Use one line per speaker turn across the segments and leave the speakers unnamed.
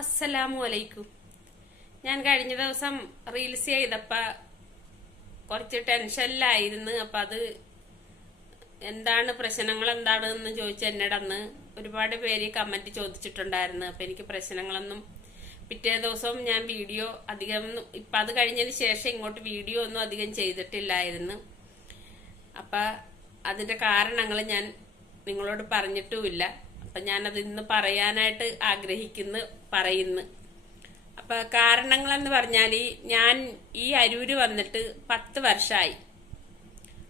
അസ്സലാമു അലൈക്കും. ഞാൻ കഴിഞ്ഞ ദിവസം റീൽസ് ചെയ്തപ്പോൾ കുറച്ച് ടെൻഷനിലായിരുന്നു. അപ്പൊ അത് എന്താണ് പ്രശ്നങ്ങൾ എന്താണ് എന്ന് ചോദിച്ച എന്നോട് അന്ന് ഒരുപാട് പേര് കമന്റ് ചോദിച്ചിട്ടുണ്ടായിരുന്നു. അപ്പൊ എനിക്ക് പ്രശ്നങ്ങളൊന്നും പിറ്റേ ദിവസവും ഞാൻ വീഡിയോ അധികം ഇപ്പൊ അത് കഴിഞ്ഞതിന് ശേഷം ഇങ്ങോട്ട് വീഡിയോ ഒന്നും അധികം ചെയ്തിട്ടില്ലായിരുന്നു. അപ്പൊ അതിന്റെ കാരണങ്ങൾ ഞാൻ നിങ്ങളോട് പറഞ്ഞിട്ടുമില്ല. അപ്പൊ ഞാനത് ഇന്ന് പറയാനായിട്ട് ആഗ്രഹിക്കുന്നു പറയുന്നു. അപ്പൊ കാരണങ്ങളെന്ന് പറഞ്ഞാൽ ഞാൻ ഈ അരൂര് വന്നിട്ട് പത്ത് വർഷമായി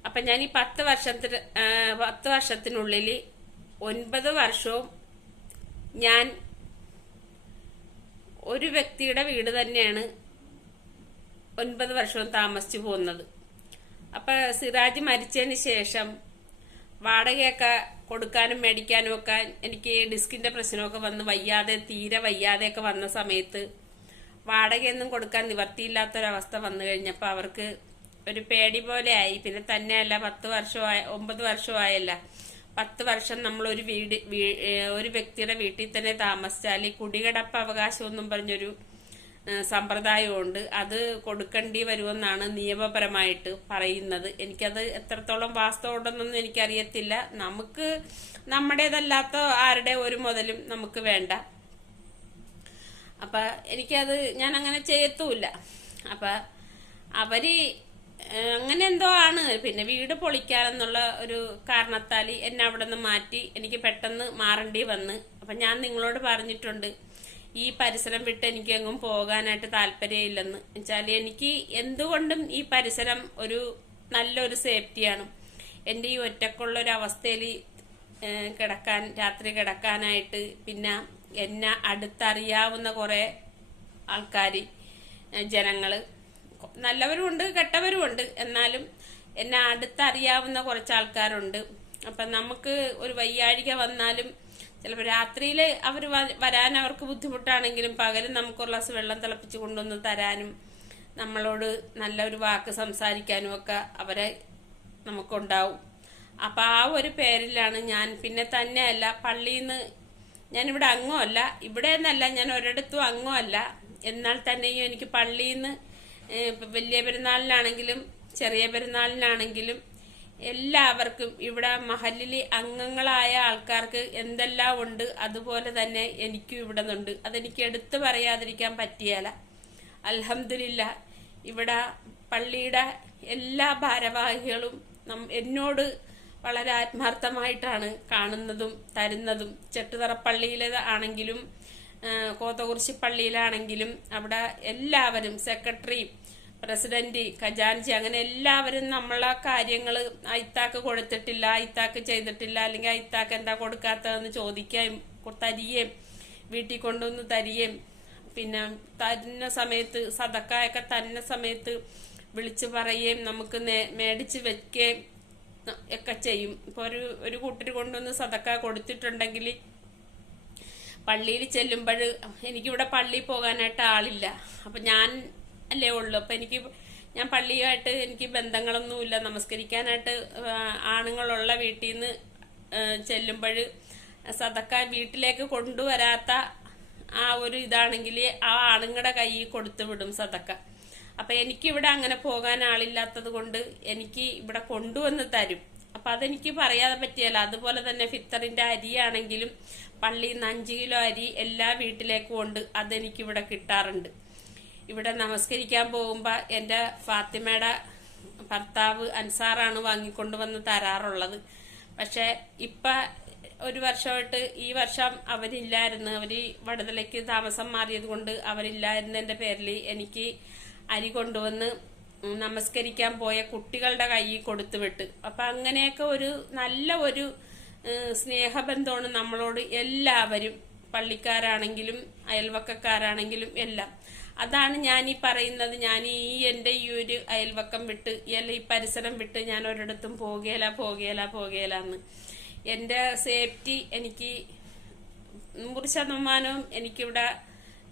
അപ്പൊ ഞാൻ ഈ പത്ത് വർഷത്തിന് പത്ത് വർഷത്തിനുള്ളിൽ ഒൻപത് വർഷവും ഞാൻ ഒരു വ്യക്തിയുടെ വീട് തന്നെയാണ് ഒൻപത് വർഷവും താമസിച്ചു പോകുന്നത്. അപ്പൊ സിറാജ് മരിച്ചതിന് ശേഷം വാടകയൊക്കെ കൊടുക്കാനും മേടിക്കാനും ഒക്കെ എനിക്ക് ഡിസ്കിന്റെ പ്രശ്നമൊക്കെ വന്ന് വയ്യാതെ തീരെ വയ്യാതെയൊക്കെ വന്ന സമയത്ത് വാടകയൊന്നും കൊടുക്കാൻ നിവർത്തിയില്ലാത്തൊരവസ്ഥ വന്നു കഴിഞ്ഞപ്പോൾ അവർക്ക് ഒരു പേടി പോലെ ആയി. പിന്നെ തന്നെയല്ല പത്ത് വർഷമായ ഒമ്പത് വർഷമായല്ല. പത്ത് വർഷം നമ്മൾ ഒരു വീട് ഒരു വ്യക്തിയുടെ വീട്ടിൽ തന്നെ താമസിച്ചാൽ കുടികിടപ്പ് അവകാശം എന്നും പറഞ്ഞൊരു സമ്പ്രദായമുണ്ട്. അത് കൊടുക്കേണ്ടി വരുമെന്നാണ് നിയമപരമായിട്ട് പറയുന്നത്. എനിക്കത് എത്രത്തോളം വാസ്തവമുണ്ടെന്നൊന്നും എനിക്കറിയത്തില്ല. നമുക്ക് നമ്മുടേതല്ലാത്ത ആരുടെ ഒരു മുതലും നമുക്ക് വേണ്ട. അപ്പൊ എനിക്കത് ഞാൻ അങ്ങനെ ചെയ്യത്തുമില്ല. അപ്പൊ അവർ അങ്ങനെ എന്തോ ആണ്. പിന്നെ വീട് പൊളിക്കാനെന്നുള്ള ഒരു കാരണത്താൽ എന്നെ അവിടെ നിന്ന് മാറ്റി എനിക്ക് പെട്ടെന്ന് മാറേണ്ടി വന്ന്. അപ്പൊ ഞാൻ നിങ്ങളോട് പറഞ്ഞിട്ടുണ്ട്. ഈ പരിസരം വിട്ട് എനിക്ക് എങ്ങും പോകാനായിട്ട് താല്പര്യമില്ലെന്ന്. വെച്ചാൽ എനിക്ക് എന്തുകൊണ്ടും ഈ പരിസരം ഒരു നല്ലൊരു സേഫ്റ്റിയാണ്. എന്റെ ഈ ഒറ്റക്കുള്ള ഒരു അവസ്ഥയിൽ കിടക്കാൻ രാത്രി കിടക്കാനായിട്ട് പിന്നെ എന്നെ അടുത്തറിയാവുന്ന കുറെ ആൾക്കാർ ജനങ്ങൾ നല്ലവരുമുണ്ട് കെട്ടവരുമുണ്ട്. എന്നാലും എന്നെ അടുത്തറിയാവുന്ന കുറച്ച് ആൾക്കാരുണ്ട്. അപ്പം നമുക്ക് ഒരു വയ്യാഴിക വന്നാലും ചിലപ്പോൾ രാത്രിയിൽ അവർ വരാൻ അവർക്ക് ബുദ്ധിമുട്ടാണെങ്കിലും പകലും നമുക്ക് ഒരു ഗ്ലാസ് വെള്ളം തിളപ്പിച്ച് കൊണ്ടുവന്ന് തരാനും നമ്മളോട് നല്ലൊരു വാക്ക് സംസാരിക്കാനും ഒക്കെ അവരെ നമുക്കുണ്ടാവും. അപ്പം ആ ഒരു പേരിലാണ് ഞാൻ പിന്നെ തന്നെയല്ല പള്ളിയിൽ നിന്ന് ഞാനിവിടെ അംഗമല്ല ഇവിടെ നിന്നല്ല ഞാൻ ഒരിടത്തും അല്ല എന്നാൽ തന്നെയും എനിക്ക് പള്ളിയിൽ നിന്ന് വലിയ പെരുന്നാളിനാണെങ്കിലും ചെറിയ പെരുന്നാളിനാണെങ്കിലും എല്ലാവർക്കും ഇവിടെ മഹലിലെ അംഗങ്ങളായ ആൾക്കാർക്ക് എന്തെല്ലാം ഉണ്ട് അതുപോലെ തന്നെ എനിക്കും ഇവിടെ നിന്നുണ്ട്. അതെനിക്ക് എടുത്തു പറയാതിരിക്കാൻ പറ്റിയാല. അലഹമില്ല ഇവിടെ പള്ളിയുടെ എല്ലാ ഭാരവാഹികളും എന്നോട് വളരെ ആത്മാർത്ഥമായിട്ടാണ് കാണുന്നതും തരുന്നതും. ചെട്ടുതറ പള്ളിയിലെ ആണെങ്കിലും കോതകുറിശി പള്ളിയിലാണെങ്കിലും അവിടെ എല്ലാവരും സെക്രട്ടറി പ്രസിഡന്റ് ഖജാൻജി അങ്ങനെ എല്ലാവരും നമ്മളെ കാര്യങ്ങൾ അയിത്താക്ക് കൊടുത്തിട്ടില്ല അയിത്താക്ക് ചെയ്തിട്ടില്ല അല്ലെങ്കിൽ അയിത്താക്ക് എന്താ കൊടുക്കാത്തതെന്ന് ചോദിക്കുകയും തരികയും വീട്ടിൽ കൊണ്ടുവന്ന് തരികയും പിന്നെ തരുന്ന സമയത്ത് സതക്കായൊക്കെ തരുന്ന സമയത്ത് വിളിച്ചു പറയുകയും നമുക്ക് മേടിച്ച് വെക്കുകയും ഒക്കെ ചെയ്യും. ഇപ്പൊ ഒരു ഒരു കൂട്ടർ കൊണ്ടുവന്ന് സതക്ക കൊടുത്തിട്ടുണ്ടെങ്കിൽ പള്ളിയിൽ ചെല്ലുമ്പോൾ എനിക്കിവിടെ പള്ളിയിൽ പോകാനായിട്ട് ആളില്ല. അപ്പൊ ഞാൻ അല്ലേ ഉള്ളു. അപ്പൊ എനിക്ക് ഞാൻ പള്ളിയുമായിട്ട് എനിക്ക് ബന്ധങ്ങളൊന്നുമില്ല. നമസ്കരിക്കാനായിട്ട് ആണുങ്ങളുള്ള വീട്ടിൽ നിന്ന് ചെല്ലുമ്പോൾ സതക്ക വീട്ടിലേക്ക് കൊണ്ടുവരാത്ത ആ ഒരു ഇതാണെങ്കിൽ ആ ആണുങ്ങളുടെ കയ്യിൽ കൊടുത്തു വിടും സതക്ക. അപ്പൊ എനിക്കിവിടെ അങ്ങനെ പോകാൻ ആളില്ലാത്തത് കൊണ്ട് എനിക്ക് ഇവിടെ കൊണ്ടുവന്ന് തരും. അപ്പൊ അതെനിക്ക് പറയാതെ പറ്റിയല്ല. അതുപോലെ തന്നെ ഫിത്തറിന്റെ അരിയാണെങ്കിലും പള്ളിയിൽ നിന്ന് അഞ്ച് കിലോ അരി എല്ലാ വീട്ടിലേക്കും ഉണ്ട് അതെനിക്ക് ഇവിടെ കിട്ടാറുണ്ട്. ഇവിടെ നമസ്കരിക്കാൻ പോകുമ്പോ എന്റെ ഫാത്തിമയുടെ ഭർത്താവ് അൻസാറാണ് വാങ്ങിക്കൊണ്ടുവന്ന് തരാറുള്ളത്. പക്ഷെ ഇപ്പൊ ഒരു വർഷമായിട്ട് ഈ വർഷം അവരില്ലായിരുന്നു. അവർ വടുതലയ്ക്ക് താമസം മാറിയത് കൊണ്ട് അവരില്ലായിരുന്നതിന്റെ പേരിൽ എനിക്ക് അരി കൊണ്ടുവന്ന് നമസ്കരിക്കാൻ പോയ കുട്ടികളുടെ കയ്യിൽ കൊടുത്തു വിട്ട്. അപ്പൊ അങ്ങനെയൊക്കെ ഒരു നല്ല ഒരു സ്നേഹബന്ധമാണ് നമ്മളോട് എല്ലാവരും. പള്ളിക്കാരാണെങ്കിലും അയൽവക്കക്കാരാണെങ്കിലും എല്ലാം. അതാണ് ഞാൻ ഈ പറയുന്നത്. ഞാൻ ഈ എന്റെ ഈ ഒരു അയൽവക്കം വിട്ട് അല്ല ഈ പരിസരം വിട്ട് ഞാൻ ഒരിടത്തും പോകേല പോകേല പോകേല എന്ന്. എന്റെ സേഫ്റ്റി എനിക്ക് നൂറ് ശതമാനവും എനിക്കിവിടെ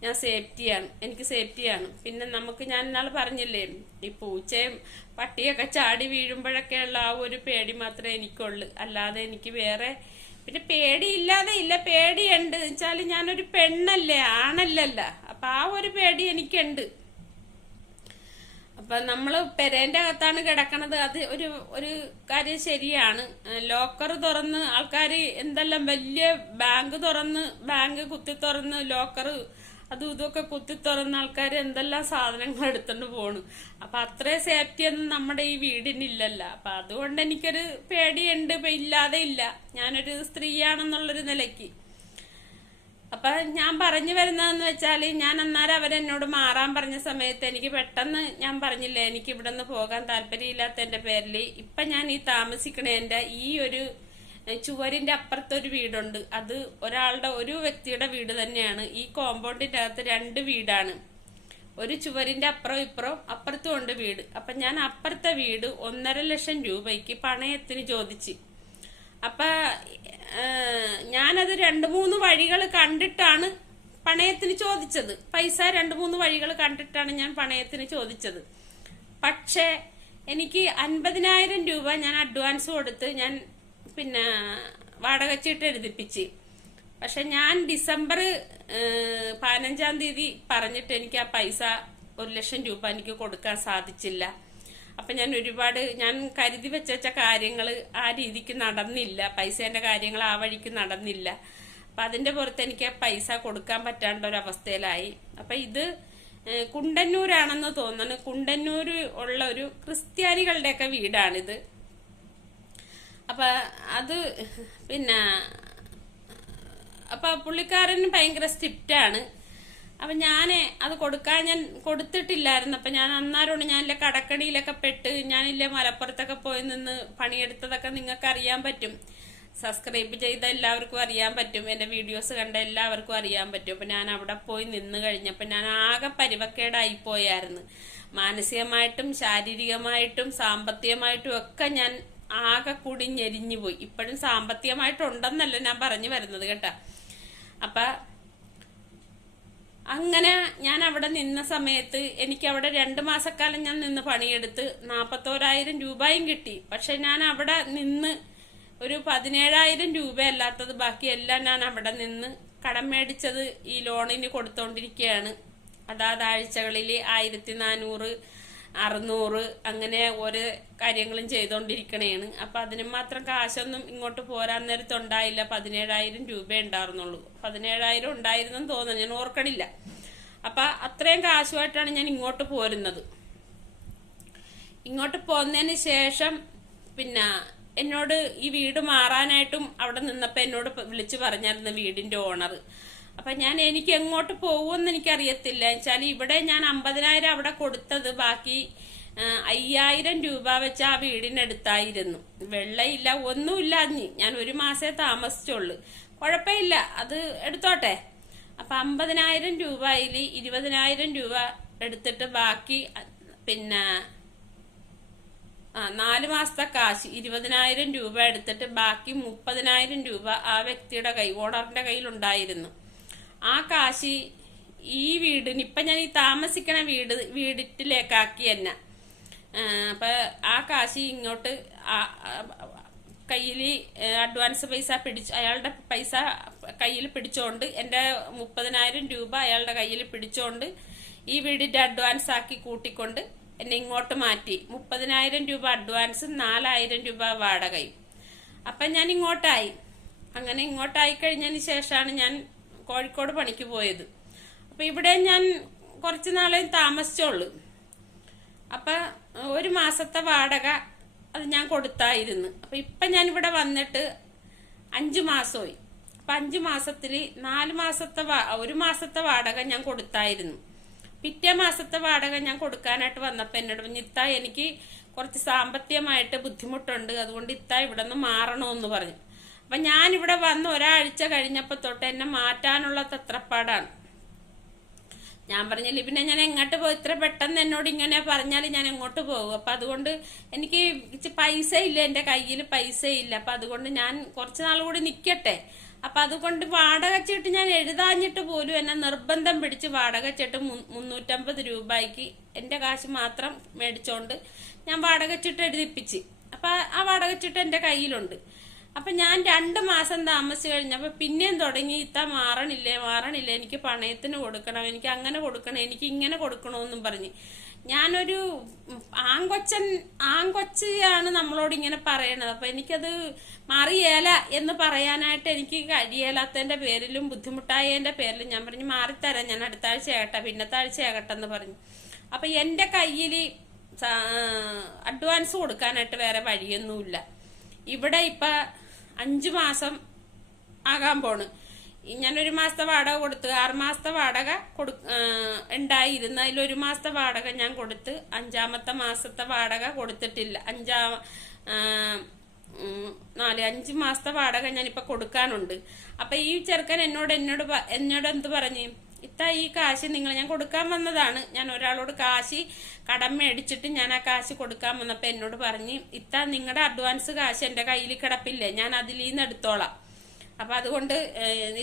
ഞാൻ സേഫ്റ്റിയാണ്. എനിക്ക് സേഫ്റ്റിയാണ്. പിന്നെ നമുക്ക് ഞാൻ ഇന്നാൾ പറഞ്ഞില്ലേ ഈ പൂച്ചയും പട്ടിയൊക്കെ ചാടി വീഴുമ്പോഴൊക്കെയുള്ള ആ ഒരു പേടി മാത്രമേ എനിക്കുള്ളൂ. അല്ലാതെ എനിക്ക് വേറെ പിന്നെ പേടിയില്ലാതെ ഇല്ല പേടിയുണ്ട്. വെച്ചാൽ ഞാനൊരു പെണ്ണല്ലേ ആണല്ലല്ല. അപ്പൊ ആ ഒരു പേടി എനിക്കുണ്ട്. അപ്പൊ നമ്മൾ പെരേന്റെ അകത്താണ് കിടക്കണത്. അത് ഒരു ഒരു കാര്യം ശരിയാണ്. ലോക്കർ തുറന്ന് ആൾക്കാര് എന്തെല്ലാം വലിയ ബാങ്ക് തുറന്ന് ബാങ്ക് കുത്തി തുറന്ന് ലോക്കർ അതും ഇതൊക്കെ കുത്തി തുറന്ന ആൾക്കാർ എന്തെല്ലാം സാധനങ്ങൾ എടുത്തോണ്ട് പോണു. അപ്പൊ അത്രേ സേഫ്റ്റി ഒന്നും നമ്മുടെ ഈ വീടിനില്ലല്ലോ. അപ്പൊ അതുകൊണ്ട് എനിക്കൊരു പേടിയുണ്ട്. ഇല്ലാതെ ഇല്ല. ഞാനൊരു സ്ത്രീയാണെന്നുള്ളൊരു നിലയ്ക്ക്. അപ്പൊ ഞാൻ പറഞ്ഞു വരുന്നതെന്ന് വെച്ചാൽ ഞാൻ അന്നേരം അവരെന്നോട് മാറാൻ പറഞ്ഞ സമയത്ത് എനിക്ക് പെട്ടെന്ന് ഞാൻ പറഞ്ഞില്ല എനിക്ക് ഇവിടെ നിന്ന് പോകാൻ താല്പര്യമില്ലാത്തതിന്റെ പേരിൽ ഇപ്പൊ ഞാൻ ഈ താമസിക്കണേന്റെ ഈ ഒരു ചുവരിന്റെ അപ്പുറത്തൊരു വീടുണ്ട്. അത് ഒരാളുടെ ഒരു വ്യക്തിയുടെ വീട് തന്നെയാണ്. ഈ കോമ്പൗണ്ടിന്റെ അകത്ത് രണ്ട് വീടാണ്. ഒരു ചുവരിന്റെ അപ്പുറം ഇപ്പുറം അപ്പുറത്തും ഉണ്ട് വീട്. അപ്പൊ ഞാൻ അപ്പുറത്തെ വീട് ഒന്നര ലക്ഷം രൂപയ്ക്ക് പണയത്തിന് ചോദിച്ചു. അപ്പൊ ഞാനത് രണ്ട് മൂന്ന് വഴികൾ കണ്ടിട്ടാണ് പണയത്തിന് ചോദിച്ചത്. പൈസ രണ്ട് മൂന്ന് വഴികൾ കണ്ടിട്ടാണ് ഞാൻ പണയത്തിന് ചോദിച്ചത്. പക്ഷേ എനിക്ക് അൻപതിനായിരം രൂപ ഞാൻ അഡ്വാൻസ് കൊടുത്ത് ഞാൻ പിന്നെ വാടക ചീട്ട് എഴുതിപ്പിച്ച്. പക്ഷെ ഞാൻ ഡിസംബർ പതിനഞ്ചാം തീയതി പറഞ്ഞിട്ട് എനിക്ക് ആ പൈസ ഒരു ലക്ഷം രൂപ എനിക്ക് കൊടുക്കാൻ സാധിച്ചില്ല. അപ്പൊ ഞാൻ ഒരുപാട് ഞാൻ കരുതി വെച്ച കാര്യങ്ങൾ ആ രീതിക്ക് നടന്നില്ല. പൈസേന്റെ കാര്യങ്ങൾ ആ വഴിക്ക് നടന്നില്ല. അപ്പൊ അതിന്റെ പുറത്ത് എനിക്ക് ആ പൈസ കൊടുക്കാൻ പറ്റാണ്ട ഒരു അവസ്ഥയിലായി അപ്പൊ ഇത് കുണ്ടന്നൂരാണെന്ന് തോന്നുന്നു കുണ്ടന്നൂർ ഉള്ള ഒരു ക്രിസ്ത്യാനികളുടെയൊക്കെ വീടാണിത്. അപ്പൊ അത് പിന്നെ അപ്പൊ പുള്ളിക്കാരൻ ഭയങ്കര സ്ട്രിക്റ്റ് ആണ്. അപ്പൊ ഞാൻ അത് കൊടുക്കാൻ ഞാൻ കൊടുത്തിട്ടില്ലായിരുന്നു. അപ്പൊ ഞാൻ അന്നാരോട് ഞാനില്ല കടക്കണിയിലൊക്കെ പെട്ട് ഞാനില്ല മലപ്പുറത്തൊക്കെ പോയി നിന്ന് പണിയെടുത്തതൊക്കെ നിങ്ങൾക്ക് അറിയാൻ പറ്റും. സബ്സ്ക്രൈബ് ചെയ്ത എല്ലാവർക്കും അറിയാൻ പറ്റും. എന്റെ വീഡിയോസ് കണ്ട എല്ലാവർക്കും അറിയാൻ പറ്റും. അപ്പൊ ഞാൻ അവിടെ പോയി നിന്ന് കഴിഞ്ഞപ്പോൾ ഞാൻ ആകെ പരിവക്കേടായി പോയായിരുന്നു. മാനസികമായിട്ടും ശാരീരികമായിട്ടും സാമ്പത്തികമായിട്ടും ഒക്കെ ഞാൻ ആകെ കൂടി ഞെരിഞ്ഞു പോയി. ഇപ്പോഴും സാമ്പത്തികമായിട്ടുണ്ടെന്നല്ല ഞാൻ പറഞ്ഞു വരുന്നത് കേട്ടാ. അപ്പൊ അങ്ങനെ ഞാൻ അവിടെ നിന്ന സമയത്ത് എനിക്ക് അവിടെ രണ്ട് മാസക്കാലം ഞാൻ നിന്ന് പണിയെടുത്ത് നാപ്പത്തോരായിരം രൂപയും കിട്ടി. പക്ഷെ ഞാൻ അവിടെ നിന്ന് ഒരു പതിനേഴായിരം രൂപ അല്ലാത്തത് ബാക്കിയെല്ലാം ഞാൻ അവിടെ നിന്ന് കടം മേടിച്ചത് ഈ ലോണിന് കൊടുത്തോണ്ടിരിക്കുകയാണ് അതാത് ആഴ്ചകളിൽ ആയിരത്തി നാനൂറ് അറുന്നൂറ് അങ്ങനെ ഓരോ കാര്യങ്ങളും ചെയ്തോണ്ടിരിക്കണേണ്. അപ്പൊ അതിന് മാത്രം കാശൊന്നും ഇങ്ങോട്ട് പോരാൻ നേരത്ത് ഉണ്ടായില്ല. പതിനേഴായിരം രൂപ ഉണ്ടായിരുന്നുള്ളൂ. പതിനേഴായിരം ഉണ്ടായിരുന്നെന്ന് തോന്നുന്നു. ഞാൻ ഓർക്കണില്ല. അപ്പൊ അത്രയും കാശുമായിട്ടാണ് ഞാൻ ഇങ്ങോട്ട് പോരുന്നത്. ഇങ്ങോട്ട് പോന്നതിന് ശേഷം പിന്നെ എന്നോട് ഈ വീട് മാറാനായിട്ടും അവിടെ നിന്നപ്പോൾ എന്നോട് വിളിച്ചു പറഞ്ഞായിരുന്നു വീടിന്റെ ഓണർ അപ്പൊ ഞാൻ എനിക്ക് എങ്ങോട്ട് പോകുമെന്ന് എനിക്കറിയത്തില്ല. വെച്ചാൽ ഇവിടെ ഞാൻ അമ്പതിനായിരം അവിടെ കൊടുത്തത് ബാക്കി അയ്യായിരം രൂപ വെച്ച് ആ വീടിനടുത്തായിരുന്നു. വെള്ളമില്ല ഒന്നുമില്ല ഞാൻ ഒരു മാസേ താമസിച്ചുള്ളു. കുഴപ്പമില്ല. അത് എടുത്തോട്ടെ. അപ്പൊ അമ്പതിനായിരം രൂപയിൽ ഇരുപതിനായിരം രൂപ എടുത്തിട്ട് ബാക്കി പിന്നെ ആ നാല് മാസത്തെ കാശ് ഇരുപതിനായിരം രൂപ എടുത്തിട്ട് ബാക്കി മുപ്പതിനായിരം രൂപ ആ വ്യക്തിയുടെ കൈ ഓണറിന്റെ കയ്യിലുണ്ടായിരുന്നു. ആ കാശ് ഈ വീടിന് ഇപ്പൊ ഞാൻ ഈ താമസിക്കണ വീട് വീടിലേക്കാക്കി തന്നെ അപ്പൊ ആ കാശ് ഇങ്ങോട്ട് കയ്യിൽ അഡ്വാൻസ് പൈസ പിടിച്ച് അയാളുടെ പൈസ കയ്യിൽ പിടിച്ചോണ്ട് എന്റെ മുപ്പതിനായിരം രൂപ അയാളുടെ കയ്യിൽ പിടിച്ചോണ്ട് ഈ വീടിന്റെ അഡ്വാൻസ് ആക്കി കൂട്ടിക്കൊണ്ട് എന്നെ ഇങ്ങോട്ട് മാറ്റി. മുപ്പതിനായിരം രൂപ അഡ്വാൻസും നാലായിരം രൂപ വാടകയും. അപ്പൊ ഞാൻ ഇങ്ങോട്ടായി. അങ്ങനെ ഇങ്ങോട്ടായി കഴിഞ്ഞതിന് ശേഷമാണ് ഞാൻ കോഴിക്കോട് പണിക്ക് പോയത്. അപ്പൊ ഇവിടെ ഞാൻ കുറച്ച് നാളെ താമസിച്ചോളൂ. അപ്പൊ ഒരു മാസത്തെ വാടക അത് ഞാൻ കൊടുത്തായിരുന്നു. അപ്പൊ ഇപ്പൊ ഞാൻ ഇവിടെ വന്നിട്ട് അഞ്ചു മാസമായി. അപ്പൊ അഞ്ചു മാസത്തിൽ നാല് മാസത്തെ ഒരു മാസത്തെ വാടക ഞാൻ കൊടുത്തായിരുന്നു. പിറ്റേ മാസത്തെ വാടക ഞാൻ കൊടുക്കാനായിട്ട് വന്നപ്പോ എന്നോട് പറഞ്ഞു ഇത്ത എനിക്ക് കുറച്ച് സാമ്പത്തികമായിട്ട് ബുദ്ധിമുട്ടുണ്ട്. അതുകൊണ്ട് ഇത്ത ഇവിടെ നിന്ന് മാറണമെന്ന് പറഞ്ഞു. അപ്പൊ ഞാൻ ഇവിടെ വന്ന് ഒരാഴ്ച കഴിഞ്ഞപ്പോൾ തൊട്ട് എന്നെ മാറ്റാനുള്ള തത്രപ്പാടാണ് ഞാൻ പറഞ്ഞില്ല പിന്നെ ഞാൻ എങ്ങോട്ട് പോകും ഇത്ര പെട്ടെന്ന് എന്നോട് ഇങ്ങനെ പറഞ്ഞാൽ ഞാൻ എങ്ങോട്ട് പോകും? അപ്പൊ അതുകൊണ്ട് എനിക്ക് പൈസ ഇല്ല എന്റെ കയ്യിൽ പൈസ ഇല്ല അപ്പൊ അതുകൊണ്ട് ഞാൻ കുറച്ച് നാൾ കൂടി നിക്കട്ടെ. അപ്പൊ അതുകൊണ്ട് വാടക ചീട്ട് ഞാൻ എഴുതാഞ്ഞിട്ട് പോലും എന്നെ നിർബന്ധം പിടിച്ച് വാടക ചീട്ട് മുന്നൂറ്റമ്പത് രൂപയ്ക്ക് എന്റെ കാശ് മാത്രം മേടിച്ചോണ്ട് ഞാൻ വാടക ചീട്ട് എഴുതിപ്പിച്ച്. അപ്പൊ ആ വാടക ചീട്ട് എന്റെ കയ്യിലുണ്ട്. അപ്പൊ ഞാൻ രണ്ട് മാസം താമസിച്ച് കഴിഞ്ഞപ്പോൾ പിന്നെയും തുടങ്ങി ഇത്ത മാറണില്ലേ മാറണില്ലേ എനിക്ക് പണയത്തിന് കൊടുക്കണം എനിക്ക് അങ്ങനെ കൊടുക്കണം എനിക്ക് ഇങ്ങനെ കൊടുക്കണമെന്നും പറഞ്ഞ്. ഞാനൊരു ആങ്കൊച്ചൻ ആങ്കൊച്ചാണ് നമ്മളോട് ഇങ്ങനെ പറയണത്. അപ്പൊ എനിക്കത് മാറിയേല എന്ന് പറയാനായിട്ട് എനിക്ക് കഴിയേലാത്തതിന്റെ പേരിലും ബുദ്ധിമുട്ടായതിന്റെ പേരിലും ഞാൻ പറഞ്ഞു മാറിത്തരാം ഞാൻ അടുത്ത ആഴ്ച ആകട്ടെ പിന്നത്തെ ആഴ്ച ആകട്ടെ എന്ന് പറഞ്ഞു. അപ്പൊ എന്റെ കയ്യിൽ അഡ്വാൻസ് കൊടുക്കാനായിട്ട് വേറെ വഴിയൊന്നുമില്ല. ഇവിടെ ഇപ്പൊ അഞ്ചു മാസം ആകാൻ പോണ്. ഞാനൊരു മാസത്തെ വാടക കൊടുത്ത്. ആറ് മാസത്തെ വാടക കൊടു ഉണ്ടായിരുന്നു അതിൽ ഒരു മാസത്തെ വാടക ഞാൻ കൊടുത്ത് അഞ്ചാമത്തെ മാസത്തെ വാടക കൊടുത്തിട്ടില്ല. അഞ്ചാ നാല് അഞ്ച് മാസത്തെ വാടക ഞാനിപ്പോ കൊടുക്കാനുണ്ട്. അപ്പൊ ഈ ചെറുക്കൻ എന്നോട് എന്നോട് എന്നോട് എന്ത് പറഞ്ഞു? ഇത്ത ഈ കാശ് നിങ്ങൾ ഞാൻ കൊടുക്കാൻ വന്നതാണ്. ഞാൻ ഒരാളോട് കാശ് കടം മേടിച്ചിട്ട് ഞാൻ ആ കാശ് കൊടുക്കാൻ വന്നപ്പോൾ എന്നോട് പറഞ്ഞ് ഇത്ത നിങ്ങളുടെ അഡ്വാൻസ് കാശ് എന്റെ കയ്യിൽ കിടപ്പില്ലേ ഞാൻ അതിൽ നിന്ന് എടുത്തോളാം. അപ്പൊ അതുകൊണ്ട്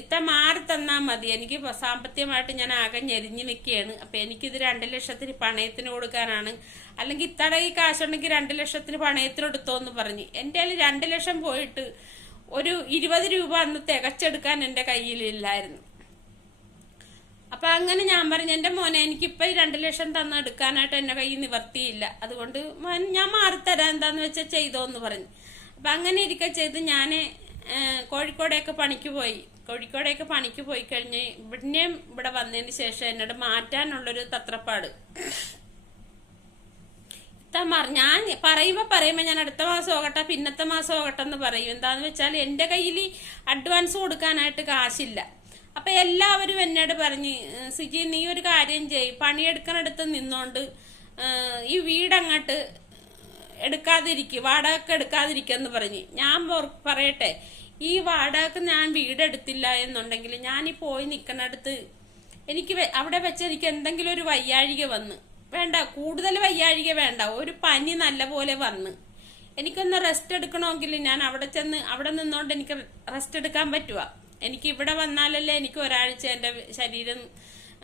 ഇത്ത മാറി തന്നാ മതി. എനിക്ക് സാമ്പത്തികമായിട്ട് ഞാൻ ആകെ ഞെരിഞ്ഞു നിൽക്കുകയാണ്. അപ്പൊ എനിക്കിത് രണ്ട് ലക്ഷത്തിന് പണയത്തിന് കൊടുക്കാനാണ്. അല്ലെങ്കിൽ ഇത്തടെ ഈ കാശുണ്ടെങ്കിൽ രണ്ട് ലക്ഷത്തിന് പണയത്തിന് എടുത്തോന്ന് പറഞ്ഞു. എന്റെ കയ്യിൽ രണ്ട് ലക്ഷം പോയിട്ട് ഒരു ഇരുപത് രൂപ അന്ന് തികച്ചെടുക്കാൻ എന്റെ കയ്യിലില്ലായിരുന്നു അപ്പൊ അങ്ങനെ ഞാൻ പറഞ്ഞു എന്റെ മോനെ എനിക്കിപ്പൊ ഈ രണ്ടു ലക്ഷം തന്ന എടുക്കാനായിട്ട് എന്റെ കയ്യിൽ നിവർത്തിയില്ല. അതുകൊണ്ട് ഞാൻ മാറിത്തരാം എന്താന്ന് വെച്ചാൽ ചെയ്തോന്ന് പറഞ്ഞു. അപ്പൊ അങ്ങനെ ഇരിക്കെ ചെയ്ത് ഞാൻ കോഴിക്കോടേക്ക് പണിക്ക് പോയി. കോഴിക്കോടേക്ക് പണിക്ക് പോയി കഴിഞ്ഞ് ഇവിടെയും ഇവിടെ വന്നതിന് ശേഷം എന്നോട് മാറ്റാനുള്ളൊരു തത്രപ്പാട്. ഞാൻ പറയുമ്പോ പറയുമ്പോ ഞാൻ അടുത്ത മാസം ആകട്ടെ പിന്നത്തെ മാസം ആകട്ടെ എന്ന് പറയും. എന്താന്ന് വെച്ചാൽ എന്റെ കയ്യിൽ അഡ്വാൻസ് കൊടുക്കാനായിട്ട് കാശില്ല. അപ്പൊ എല്ലാവരും എന്നോട് പറഞ്ഞ് സുജി നീ ഒരു കാര്യം ചെയ്. പണിയെടുക്കണടുത്ത് നിന്നോണ്ട് ഈ വീടങ്ങോട്ട് എടുക്കാതിരിക്കുക വാടക എടുക്കാതിരിക്കെന്ന് പറഞ്ഞ്. ഞാൻ പറയട്ടെ ഈ വാടക ഞാൻ വീടെടുത്തില്ല എന്നുണ്ടെങ്കിൽ ഞാൻ ഈ പോയി നിൽക്കണടുത്ത് എനിക്ക് അവിടെ വെച്ച് എനിക്ക് എന്തെങ്കിലും ഒരു വയ്യാഴിക വന്ന്. വേണ്ട കൂടുതൽ വയ്യാഴിക വേണ്ട. ഒരു പനി നല്ല പോലെ വന്ന്. എനിക്കൊന്ന് റെസ്റ്റ് എടുക്കണമെങ്കിൽ ഞാൻ അവിടെ ചെന്ന് അവിടെ നിന്നോണ്ട് എനിക്ക് റെസ്റ്റ് എടുക്കാൻ പറ്റുക എനിക്ക് ഇവിടെ വന്നാലല്ലേ എനിക്ക് ഒരാഴ്ച എന്റെ ശരീരം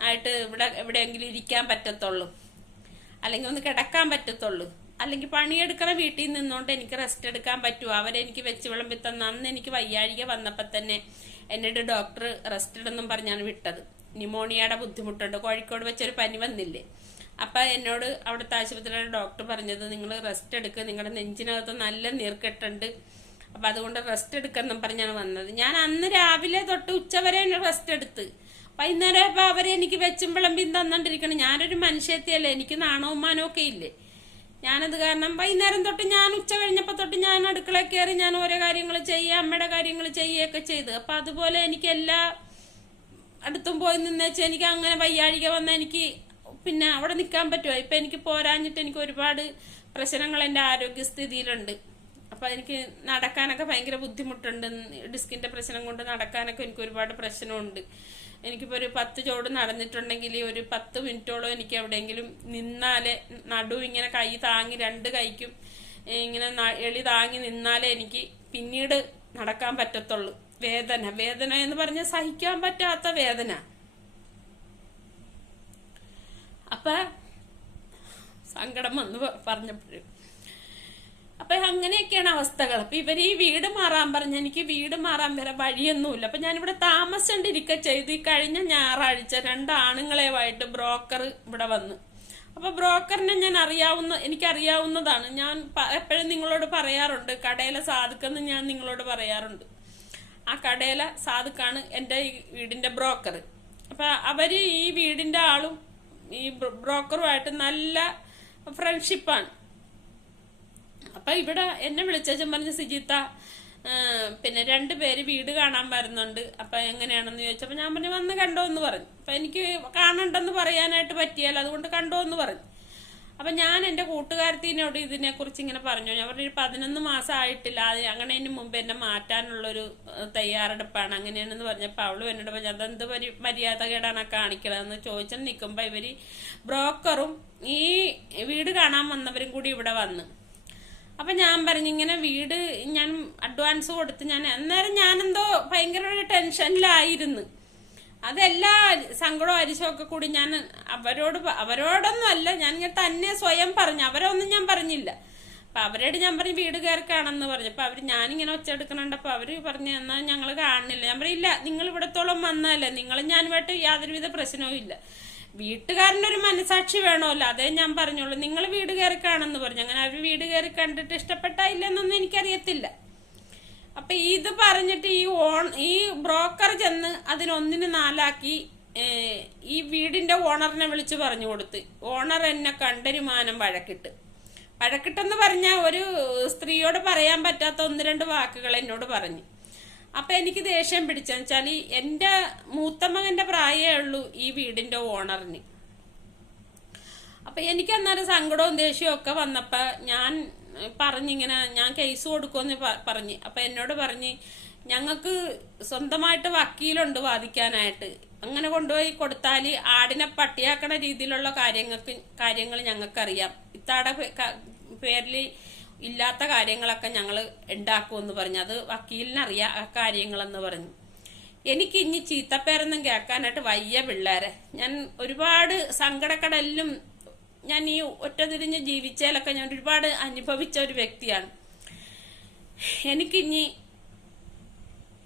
ആയിട്ട് ഇവിടെ എവിടെയെങ്കിലും ഇരിക്കാൻ പറ്റത്തുള്ളൂ. അല്ലെങ്കിൽ ഒന്ന് കിടക്കാൻ പറ്റത്തുള്ളൂ. അല്ലെങ്കിൽ പണിയെടുക്കണ വീട്ടിൽ നിന്നുകൊണ്ട് എനിക്ക് റെസ്റ്റ് എടുക്കാൻ പറ്റുമോ? അവരെനിക്ക് വെച്ച് വിളമ്പി തന്ന. അന്ന് എനിക്ക് വയ്യാഴിക വന്നപ്പോൾ തന്നെ എന്നോട് ഡോക്ടർ റെസ്റ്റ് ഇടുന്നും പറഞ്ഞാണ് വിട്ടത്. ന്യൂമോണിയയുടെ ബുദ്ധിമുട്ടുണ്ട്. കോഴിക്കോട് വെച്ചൊരു പനി വന്നില്ലേ. അപ്പൊ എന്നോട് അവിടുത്തെ ആശുപത്രിയുടെ ഡോക്ടർ പറഞ്ഞത് നിങ്ങൾ റെസ്റ്റ് എടുക്കുക നിങ്ങളുടെ നെഞ്ചിനകത്ത് നല്ല നീർക്കെട്ടുണ്ട്. അപ്പൊ അതുകൊണ്ട് റെസ്റ്റ് എടുക്കണം പറഞ്ഞാണ് വന്നത്. ഞാൻ അന്ന് രാവിലെ തൊട്ട് ഉച്ചവരെ റെസ്റ്റ് എടുത്ത്. വൈകുന്നേരം ആയപ്പോ അവരെ എനിക്ക് വെച്ചും വിളമ്പിയും തന്നോണ്ടിരിക്കണം. ഞാനൊരു മനുഷ്യത്തിയല്ലേ എനിക്ക് നാണവും മാനവും ഒക്കെ ഇല്ലേ? ഞാനത് കാരണം വൈകുന്നേരം തൊട്ട് ഞാൻ ഉച്ച കഴിഞ്ഞപ്പോ തൊട്ട് ഞാൻ അടുക്കള കയറി ഞാൻ ഓരോ കാര്യങ്ങൾ ചെയ്യുക അമ്മയുടെ കാര്യങ്ങൾ ചെയ്യുകയൊക്കെ ചെയ്ത്. അപ്പൊ അതുപോലെ എനിക്ക് എല്ലാ അടുത്തും പോയി നിന്നേച്ച് എനിക്ക് അങ്ങനെ വയ്യാഴിക വന്ന എനിക്ക് പിന്നെ അവിടെ നിൽക്കാൻ പറ്റുമോ? ഇപ്പൊ എനിക്ക് പോരാഞ്ഞിട്ട് എനിക്ക് ഒരുപാട് പ്രശ്നങ്ങൾ എന്റെ ആരോഗ്യസ്ഥിതിയിലുണ്ട്. അപ്പൊ എനിക്ക് നടക്കാനൊക്കെ ഭയങ്കര ബുദ്ധിമുട്ടുണ്ട്. ഡിസ്കിന്റെ പ്രശ്നം കൊണ്ട് നടക്കാനൊക്കെ എനിക്ക് ഒരുപാട് പ്രശ്നമുണ്ട്. എനിക്കിപ്പോ ഒരു പത്ത് ചോട് നടന്നിട്ടുണ്ടെങ്കിൽ ഒരു പത്ത് മിനിറ്റോളം എനിക്ക് എവിടെയെങ്കിലും നിന്നാലേ നടു ഇങ്ങനെ കൈ താങ്ങി രണ്ട് കൈക്കും ഇങ്ങനെ എളി താങ്ങി നിന്നാലേ എനിക്ക് പിന്നീട് നടക്കാൻ പറ്റത്തുള്ളൂ. വേദന. വേദന എന്ന് പറഞ്ഞാൽ സഹിക്കാൻ പറ്റാത്ത വേദന. അപ്പ സങ്കടം വന്ന് പറഞ്ഞപ്പോഴും. അപ്പൊ അങ്ങനെയൊക്കെയാണ് അവസ്ഥകൾ. അപ്പൊ ഇവർ ഈ വീട് മാറാൻ പറഞ്ഞ എനിക്ക് വീട് മാറാൻ വരെ വഴിയൊന്നുമില്ല. അപ്പൊ ഞാനിവിടെ താമസിച്ചോണ്ടിരിക്ക ചെയ്ത്. ഈ കഴിഞ്ഞ ഞായറാഴ്ച രണ്ട് ആണുങ്ങളെയുമായിട്ട് ബ്രോക്കർ ഇവിടെ വന്ന്. അപ്പൊ ബ്രോക്കറിനെ ഞാൻ അറിയാവുന്ന എനിക്കറിയാവുന്നതാണ്. ഞാൻ എപ്പോഴും നിങ്ങളോട് പറയാറുണ്ട് കടയിലെ സാധുക്കെന്ന് ഞാൻ നിങ്ങളോട് പറയാറുണ്ട്. ആ കടയിലെ സാധുക്കാണ് എന്റെ ഈ വീടിന്റെ ബ്രോക്കർ. അപ്പൊ അവർ ഈ വീടിന്റെ ആളും ഈ ബ്ര- ബ്രോക്കറുമായിട്ട് നല്ല ഫ്രണ്ട്ഷിപ്പാണ്. അപ്പൊ ഇവിടെ എന്നെ വിളിച്ചും പറഞ്ഞ സിജിത്ത പിന്നെ പിന്നെ രണ്ടുപേര് വീട് കാണാൻ വരുന്നുണ്ട്. അപ്പൊ എങ്ങനെയാണെന്ന് ചോദിച്ചപ്പോ ഞാൻ പറഞ്ഞു വന്ന് കണ്ടോ എന്ന് പറഞ്ഞു. അപ്പൊ എനിക്ക് കാണണ്ടെന്ന് പറയാനായിട്ട് പറ്റിയാലോ അതുകൊണ്ട് കണ്ടോ എന്ന് പറഞ്ഞു. അപ്പൊ ഞാൻ എന്റെ കൂട്ടുകാരത്തിനോട് ഇതിനെ കുറിച്ച് ഇങ്ങനെ പറഞ്ഞു. ഞാൻ പറഞ്ഞു പതിനൊന്ന് മാസം ആയിട്ടില്ല. അങ്ങനെ അതിന് മുമ്പ് എന്നെ മാറ്റാനുള്ളൊരു തയ്യാറെടുപ്പാണ്. അങ്ങനെയാണെന്ന് പറഞ്ഞപ്പോ അവളും എന്നോട് പറഞ്ഞു അതെന്ത് പരി മര്യാദകേടാണ് കേടാണ് കാണിക്കണതെന്ന് ചോദിച്ചാൽ നിൽക്കുമ്പോ ഇവർ ബ്രോക്കറും ഈ വീട് കാണാൻ വന്നവരും കൂടി ഇവിടെ വന്ന്. അപ്പൊ ഞാൻ പറഞ്ഞു ഇങ്ങനെ വീട് ഞാൻ അഡ്വാൻസ് കൊടുത്ത് ഞാൻ അന്നേരം ഞാനെന്തോ ഭയങ്കര ഒരു ടെൻഷനിലായിരുന്നു അതെല്ലാ സങ്കടവും അരിശമൊക്കെ കൂടി ഞാൻ അവരോട് അവരോടൊന്നും അല്ല ഞാൻ ഇങ്ങനെ തന്നെ സ്വയം പറഞ്ഞു. അവരൊന്നും ഞാൻ പറഞ്ഞില്ല. അപ്പൊ അവരോട് ഞാൻ പറഞ്ഞു വീട് കയറിക്കാണെന്ന് പറഞ്ഞു. അപ്പൊ അവർ ഞാനിങ്ങനെ ഒച്ച എടുക്കണുണ്ട് അപ്പൊ അവർ പറഞ്ഞു എന്നാ ഞങ്ങൾ കാണുന്നില്ല. ഞാൻ പറയില്ല നിങ്ങൾ ഇവിടത്തോളം വന്നാലേ നിങ്ങൾ ഞാനുമായിട്ട് യാതൊരുവിധ പ്രശ്നവും ഇല്ല വീട്ടുകാരനൊരു മനസാക്ഷി വേണമല്ലോ. അതേ ഞാൻ പറഞ്ഞോളൂ നിങ്ങൾ വീട് കയറി കാണുമെന്ന് പറഞ്ഞു. അങ്ങനെ അവർ വീട് കയറി കണ്ടിട്ട് ഇഷ്ടപ്പെട്ടായില്ലെന്നൊന്നും എനിക്കറിയത്തില്ല. അപ്പൊ ഇത് പറഞ്ഞിട്ട് ഈ ഓൺ ഈ ബ്രോക്കർ ചെന്ന് അതിനൊന്നിന് നാലാക്കി ഈ വീടിന്റെ ഓണറിനെ വിളിച്ച് പറഞ്ഞു കൊടുത്ത്. ഓണർ എന്നെ കണ്ടരുമാനം വഴക്കിട്ട്. വഴക്കിട്ടെന്ന് പറഞ്ഞ ഒരു സ്ത്രീയോട് പറയാൻ പറ്റാത്ത ഒന്ന് രണ്ട് വാക്കുകൾ എന്നോട് പറഞ്ഞു. അപ്പൊ എനിക്ക് ദേഷ്യം പിടിച്ചെന്ന് വെച്ചാൽ എന്റെ മൂത്ത പ്രായേ പ്രായമേ ഉള്ളൂ ഈ വീടിന്റെ ഓണറിന്. അപ്പൊ എനിക്ക് അന്നേരം സങ്കടവും ദേഷ്യവും ഒക്കെ വന്നപ്പോ ഞാൻ പറഞ്ഞിങ്ങനെ ഞാൻ കേസ് കൊടുക്കുമെന്ന് പറഞ്ഞു. അപ്പൊ എന്നോട് പറഞ്ഞ് ഞങ്ങൾക്ക് സ്വന്തമായിട്ട് വക്കീലുണ്ട് വാദിക്കാനായിട്ട്. അങ്ങനെ കൊണ്ടുപോയി കൊടുത്താൽ ആടിനെ പട്ടിയാക്കണ രീതിയിലുള്ള കാര്യങ്ങൾക്ക് കാര്യങ്ങൾ ഞങ്ങൾക്കറിയാം ഇത്താടെ പേരിൽ ഇല്ലാത്ത കാര്യങ്ങളൊക്കെ ഞങ്ങൾ ഉണ്ടാക്കുമെന്ന് പറഞ്ഞു. അത് വക്കീലിനറിയാം ആ കാര്യങ്ങളെന്ന് പറഞ്ഞു. എനിക്ക് ഇനി ചീത്തപ്പേരൊന്നും കേൾക്കാനായിട്ട് വയ്യ പിള്ളേരെ. ഞാൻ ഒരുപാട് സങ്കടക്കടലിലും ഞാൻ ഈ ഒറ്റ തിരിഞ്ഞ് ജീവിച്ചാലൊക്കെ ഞാൻ ഒരുപാട് അനുഭവിച്ച ഒരു വ്യക്തിയാണ്. എനിക്കിനി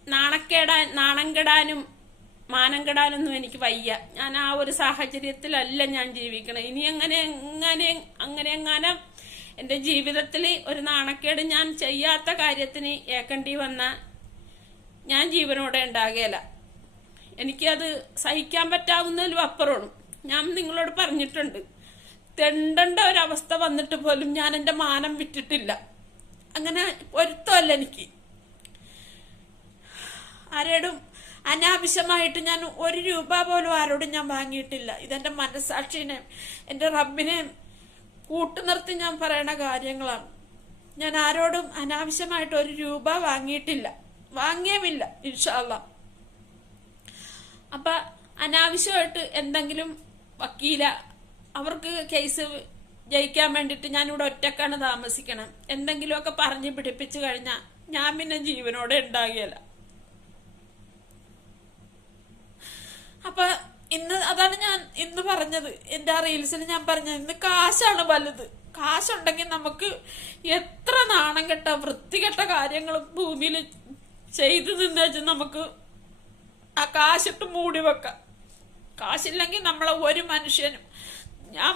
നാണക്കേടാൻ നാണം കെടാനും മാനം കെടാനൊന്നും എനിക്ക് വയ്യ. ഞാൻ ആ ഒരു സാഹചര്യത്തിലല്ല ഞാൻ ജീവിക്കണം. ഇനി എങ്ങനെ എങ്ങനെ അങ്ങനെ എങ്ങാനും എന്റെ ജീവിതത്തിൽ ഒരു നാണക്കേട് ഞാൻ ചെയ്യാത്ത കാര്യത്തിന് ഏക്കണ്ടി വന്ന ഞാൻ ജീവനോടെ ഉണ്ടാകുകയില്ല എനിക്കത് സഹിക്കാൻ പറ്റാവുന്നതിലും അപ്പുറമാണ്. ഞാൻ നിങ്ങളോട് പറഞ്ഞിട്ടുണ്ട്. തെണ്ടേണ്ട ഒരവസ്ഥ വന്നിട്ട് പോലും ഞാൻ എന്റെ മാനം വിട്ടിട്ടില്ല അങ്ങനെ പൊരുത്തമല്ല എനിക്ക്. ആരോടും അനാവശ്യമായിട്ട് ഞാൻ ഒരു രൂപ പോലും ആരോടും ഞാൻ വാങ്ങിയിട്ടില്ല. ഇതെന്റെ മനസാക്ഷിനെ എന്റെ റബ്ബിനെ കൂട്ടുനിർത്തി ഞാൻ പറയണ കാര്യങ്ങളാണ്. ഞാൻ ആരോടും അനാവശ്യമായിട്ട് ഒരു രൂപ വാങ്ങിയിട്ടില്ല. വാങ്ങിയുമില്ല ഇൻഷാല്ല അപ്പൊ അനാവശ്യമായിട്ട് എന്തെങ്കിലും വക്കീല അവർക്ക് കേസ് ജയിക്കാൻ വേണ്ടിയിട്ട് ഞാനിവിടെ ഒറ്റക്കാണ് താമസിക്കണം. എന്തെങ്കിലുമൊക്കെ പറഞ്ഞ് പിടിപ്പിച്ചു കഴിഞ്ഞാൽ ഞാൻ പിന്നെ ജീവനോടെ ഉണ്ടാകിയല്ല അപ്പൊ ഇന്ന് അതാണ് ഞാൻ ഇന്ന് പറഞ്ഞത്. എന്റെ ആ റീൽസിൽ ഞാൻ പറഞ്ഞത്. ഇന്ന് കാശാണ് വലുത്. കാശുണ്ടെങ്കിൽ നമുക്ക് എത്ര നാണം കെട്ട വൃത്തികെട്ട കാര്യങ്ങളും ഭൂമിയിൽ ചെയ്തു നിന്ന് നമുക്ക് ആ കാശിട്ട് മൂടി വെക്കാം. കാശില്ലെങ്കിൽ നമ്മളെ ഒരു മനുഷ്യനും. ഞാൻ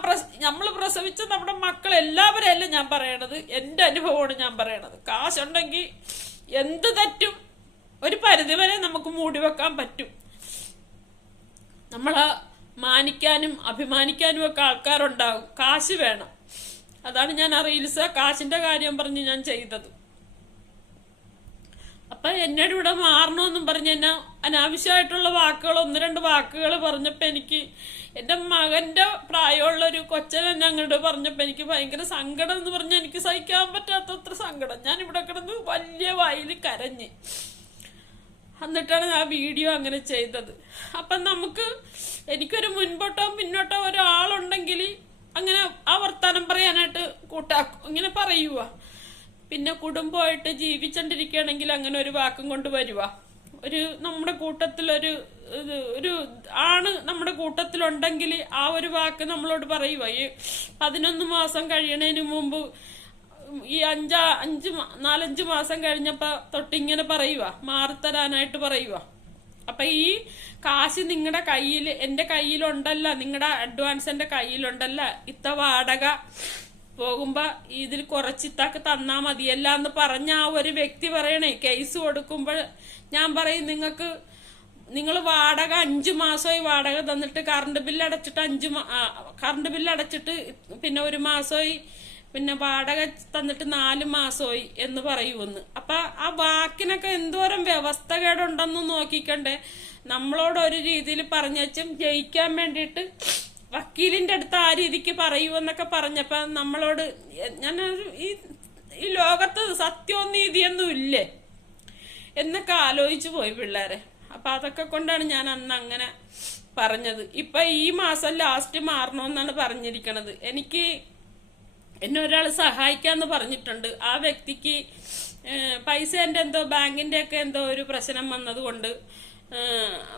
നമ്മൾ പ്രസവിച്ച നമ്മുടെ മക്കൾ എല്ലാവരെയല്ല ഞാൻ പറയണത്? എന്റെ അനുഭവമാണ് ഞാൻ പറയണത്. കാശുണ്ടെങ്കിൽ എന്ത് തെറ്റും ഒരു പരിധിവരെ നമുക്ക് മൂടി വെക്കാൻ പറ്റും. നമ്മളെ മാനിക്കാനും അഭിമാനിക്കാനും ഒക്കെ ആൾക്കാരുണ്ടാവും. കാശ് വേണം. അതാണ് ഞാൻ ആ റീൽസ് കാശിന്റെ കാര്യം പറഞ്ഞ് ഞാൻ ചെയ്തത്. അപ്പൊ എന്നോട് ഇവിടെ മാറണമെന്നും പറഞ്ഞ് എന്നെ അനാവശ്യമായിട്ടുള്ള വാക്കുകൾ ഒന്ന് രണ്ട് വാക്കുകൾ പറഞ്ഞപ്പോ എനിക്ക് എന്റെ മകന്റെ പ്രായമുള്ള ഒരു കൊച്ചനെ അങ്ങോട്ട് പറഞ്ഞപ്പോ എനിക്ക് ഭയങ്കര സങ്കടം എന്ന് പറഞ്ഞാൽ എനിക്ക് സഹിക്കാൻ പറ്റാത്തത്ര സങ്കടം. ഞാൻ ഇവിടെ കിടന്ന് വലിയ വായിൽ കരഞ്ഞ്. എന്നിട്ടാണ് ആ വീഡിയോ അങ്ങനെ ചെയ്തത്. അപ്പം നമുക്ക് എനിക്കൊരു മുൻപോട്ടോ പിന്നോട്ടോ ഒരാളുണ്ടെങ്കിൽ അങ്ങനെ ആ വർത്താനം പറയാനായിട്ട് കൂട്ടാക്കും. ഇങ്ങനെ പറയുക പിന്നെ കുടുംബമായിട്ട് ജീവിച്ചോണ്ടിരിക്കുകയാണെങ്കിൽ അങ്ങനെ ഒരു വാക്കും കൊണ്ട് വരുക ഒരു നമ്മുടെ കൂട്ടത്തിലൊരു ഒരു ആണ് നമ്മുടെ കൂട്ടത്തിലുണ്ടെങ്കിൽ ആ ഒരു വാക്ക് നമ്മളോട് പറയുക ഈ പതിനൊന്ന് മാസം കഴിയണതിന് മുമ്പ് ഈ അഞ്ചാ അഞ്ച് നാലഞ്ച് മാസം കഴിഞ്ഞപ്പോ തൊട്ടിങ്ങനെ പറയുക മാറിത്തരാനായിട്ട് പറയുക അപ്പൊ ഈ കാശ് നിങ്ങളുടെ കയ്യിൽ എന്റെ കയ്യിലുണ്ടല്ല നിങ്ങളുടെ അഡ്വാൻസ് എന്റെ കയ്യിലുണ്ടല്ല ഇത്ത വാടക പോകുമ്പോ ഇതിൽ കുറച്ചിത്താക്ക് തന്നാ മതിയല്ല എന്ന് പറഞ്ഞ ആ ഒരു വ്യക്തി പറയണേ കേസ് കൊടുക്കുമ്പോൾ ഞാൻ പറയും നിങ്ങൾക്ക് നിങ്ങൾ വാടക അഞ്ചു മാസമായി വാടക തന്നിട്ട് കറണ്ട് ബില്ല് അടച്ചിട്ട് അഞ്ചു കറണ്ട് ബില്ല് അടച്ചിട്ട് പിന്നെ ഒരു മാസമായി പിന്നെ വാടക തന്നിട്ട് നാല് മാസമായി എന്ന് പറയുമെന്ന് അപ്പൊ ആ വാക്കിനൊക്കെ എന്തോരം വ്യവസ്ഥകേടുണ്ടെന്ന് നോക്കിക്കണ്ടേ. നമ്മളോട് ഒരു രീതിയിൽ പറഞ്ഞും ജയിക്കാൻ വേണ്ടിയിട്ട് വക്കീലിന്റെ അടുത്ത് ആ രീതിക്ക് പറയുമെന്നൊക്കെ പറഞ്ഞപ്പോ നമ്മളോട് ഞാനൊരു ഈ ഈ ലോകത്ത് സത്യവും നീതിയൊന്നും ഇല്ലേ? എന്നൊക്കെ ആലോചിച്ചു പോയി പിള്ളേരെ. അപ്പൊ അതൊക്കെ കൊണ്ടാണ് ഞാൻ അന്ന് അങ്ങനെ പറഞ്ഞത്. ഇപ്പൊ ഈ മാസം ലാസ്റ്റ് മാറണമെന്നാണ് പറഞ്ഞിരിക്കണത്. എനിക്ക് എന്നെ ഒരാൾ സഹായിക്കാന്ന് പറഞ്ഞിട്ടുണ്ട്. ആ വ്യക്തിക്ക് ഏഹ്, പൈസ എന്റെ എന്തോ ബാങ്കിന്റെ ഒക്കെ എന്തോ ഒരു പ്രശ്നം വന്നതുകൊണ്ട്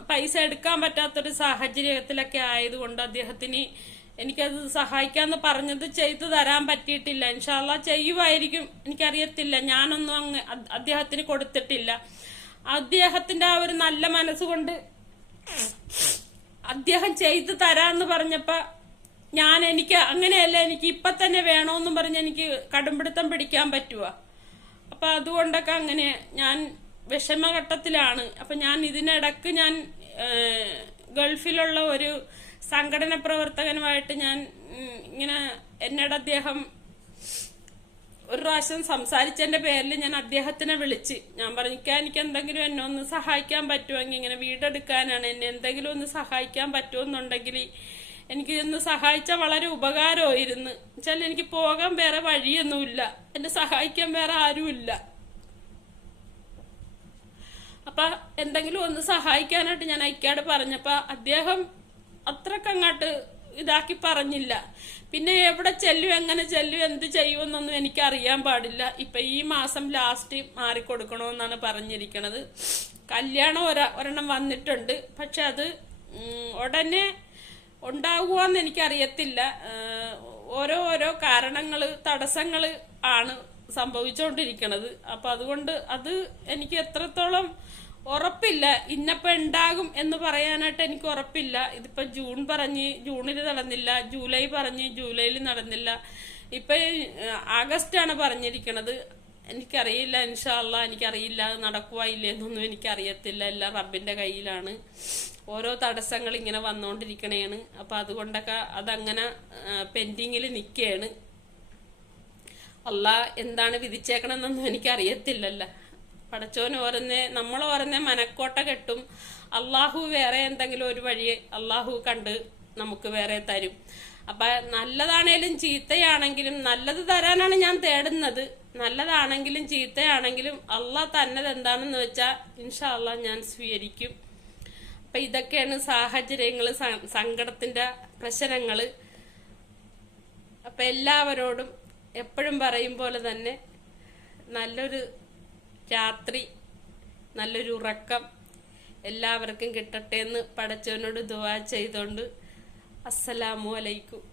പൈസ എടുക്കാൻ പറ്റാത്തൊരു സാഹചര്യത്തിലൊക്കെ ആയതുകൊണ്ട് അദ്ദേഹത്തിന് എനിക്കത് സഹായിക്കാന്ന് പറഞ്ഞത് ചെയ്തു തരാൻ പറ്റിയിട്ടില്ല. ഇൻഷാല്ല ചെയ്യുമായിരിക്കും എനിക്കറിയത്തില്ല. ഞാനൊന്നും അങ്ങ് അദ്ദേഹത്തിന് കൊടുത്തിട്ടില്ല. അദ്ദേഹത്തിന്റെ ആ ഒരു നല്ല മനസ്സുകൊണ്ട് അദ്ദേഹം ചെയ്തു തരാന്ന് പറഞ്ഞപ്പോ ഞാൻ എനിക്ക് അങ്ങനെയല്ല എനിക്ക് ഇപ്പൊ തന്നെ വേണോന്നും പറഞ്ഞ് എനിക്ക് കടുംപിടുത്തം പിടിക്കാൻ പറ്റുക അപ്പൊ അതുകൊണ്ടൊക്കെ അങ്ങനെ ഞാൻ വിഷമഘട്ടത്തിലാണ്. അപ്പൊ ഞാൻ ഇതിനിടക്ക് ഞാൻ ഗൾഫിലുള്ള ഒരു സംഘടന പ്രവർത്തകനുമായിട്ട് ഞാൻ ഇങ്ങനെ എന്നോട് അദ്ദേഹം ഒരു പ്രാവശ്യം സംസാരിച്ചതിന്റെ പേരിൽ ഞാൻ അദ്ദേഹത്തിനെ വിളിച്ച് ഞാൻ പറഞ്ഞു "ഇക്ക, എനിക്ക് എന്തെങ്കിലും എന്നെ ഒന്ന് സഹായിക്കാൻ പറ്റുമെങ്കിൽ ഇങ്ങനെ വീടെടുക്കാനാണ്. എന്നെ എന്തെങ്കിലും ഒന്ന് സഹായിക്കാൻ പറ്റുമെന്നുണ്ടെങ്കിൽ എനിക്ക് ഇന്ന് സഹായിച്ച വളരെ ഉപകാരമായിരുന്നു. വെച്ചാൽ എനിക്ക് പോകാൻ വേറെ വഴിയൊന്നുമില്ല. എന്നെ സഹായിക്കാൻ വേറെ ആരുമില്ല. അപ്പൊ എന്തെങ്കിലും ഒന്ന് സഹായിക്കാനായിട്ട് ഞാൻ അയക്കാട് പറഞ്ഞപ്പോ അദ്ദേഹം അത്രക്കങ്ങാട്ട് ഇതാക്കി പറഞ്ഞില്ല. പിന്നെ എവിടെ ചെല്ലും എങ്ങനെ ചെല്ലും എന്ത് ചെയ്യുമെന്നൊന്നും എനിക്ക് അറിയാൻ പാടില്ല. ഇപ്പൊ ഈ മാസം ലാസ്റ്റ് മാറിക്കൊടുക്കണമെന്നാണ് പറഞ്ഞിരിക്കണത്. കല്യാണം ഒര ഒരെണ്ണം വന്നിട്ടുണ്ട്. പക്ഷെ അത് ഉടനെ ഉണ്ടാകുമോന്ന് എനിക്കറിയത്തില്ല. ഓരോ ഓരോ കാരണങ്ങൾ തടസ്സങ്ങൾ ആണ് സംഭവിച്ചുകൊണ്ടിരിക്കുന്നത് അപ്പൊ അതുകൊണ്ട് അത് എനിക്ക് എത്രത്തോളം ഉറപ്പില്ല ഇന്നപ്പോ ഉണ്ടാകും എന്ന് പറയാനായിട്ട് എനിക്ക് ഉറപ്പില്ല. ഇതിപ്പോ ജൂൺ പറഞ്ഞ് ജൂണിൽ നടന്നില്ല ജൂലൈ പറഞ്ഞ് ജൂലൈയിൽ നടന്നില്ല. ഇപ്പൊ ആഗസ്റ്റ് ആണ് പറഞ്ഞിരിക്കണത്. എനിക്കറിയില്ല ഇൻഷാല്ല എനിക്കറിയില്ല അത് നടക്കുവാ ഇല്ലെന്നൊന്നും എനിക്കറിയത്തില്ല. എല്ലാം റബ്ബിന്റെ കയ്യിലാണ്. ഓരോ തടസ്സങ്ങൾ ഇങ്ങനെ വന്നുകൊണ്ടിരിക്കണേണ് അപ്പൊ അതുകൊണ്ടൊക്കെ അതങ്ങനെ പെൻഡിങ്ങിൽ നിൽക്കുകയാണ് അല്ല എന്താണ് വിധിച്ചേക്കണമെന്നൊന്നും എനിക്കറിയത്തില്ലല്ല. പടച്ചോൻ ഓരോന്നേ നമ്മൾ ഓരോന്നേ മനക്കോട്ട കെട്ടും. അള്ളാഹു വേറെ എന്തെങ്കിലും ഒരു വഴി അള്ളാഹു കണ്ട് നമുക്ക് വേറെ തരും. അപ്പൊ നല്ലതാണേലും ചീത്തയാണെങ്കിലും നല്ലത് തരാനാണ് ഞാൻ തേടുന്നത്. നല്ലതാണെങ്കിലും ചീത്തയാണെങ്കിലും അള്ളാഹ് തന്നത് എന്താണെന്ന് വെച്ചാൽ ഇൻഷാ അള്ളാഹ് ഞാൻ സ്വീകരിക്കും. അപ്പൊ ഇതൊക്കെയാണ് സാഹചര്യങ്ങൾ സ- സങ്കടത്തിന്റെ പ്രശ്നങ്ങൾ. അപ്പൊ എല്ലാവരോടും എപ്പോഴും പറയും പോലെ തന്നെ നല്ലൊരു രാത്രി നല്ലൊരു ഉറക്കം എല്ലാവർക്കും കിട്ടട്ടെ എന്ന് പടച്ചവനോട് ദുവാ ചെയ്തുകൊണ്ട് അസ്സലാമു അലൈക്കും.